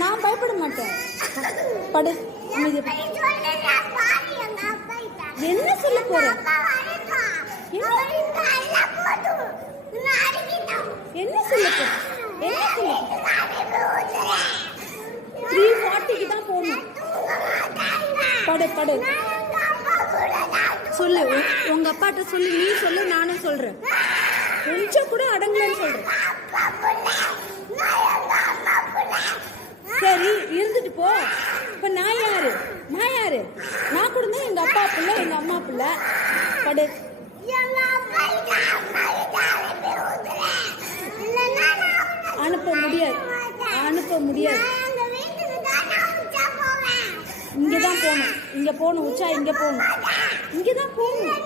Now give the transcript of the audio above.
நான் பயப்பட மாட்டேன். படு. என்ன சொல்ல போற? என்ன சொல்ல போற? 3:40க்கு தான் போகணும். படு. சொல்லு, உங்க அப்பாட்ட சொல்லு. நீ சொல்லு, நானும் சொல்றேன். கொஞ்சம் கூட அடங்கலன்னு சொல்றேன். சரி, இருந்துட்டு போ. இப்ப நான் யாரு? நான் கூட தான் எங்க அப்பா பிள்ளை, எங்க அம்மா பிள்ளை. படு. அனுப்ப முடியாது. இங்கதான் போகணும். உச்சா இங்க போகணும். இங்கதான் போகணும்.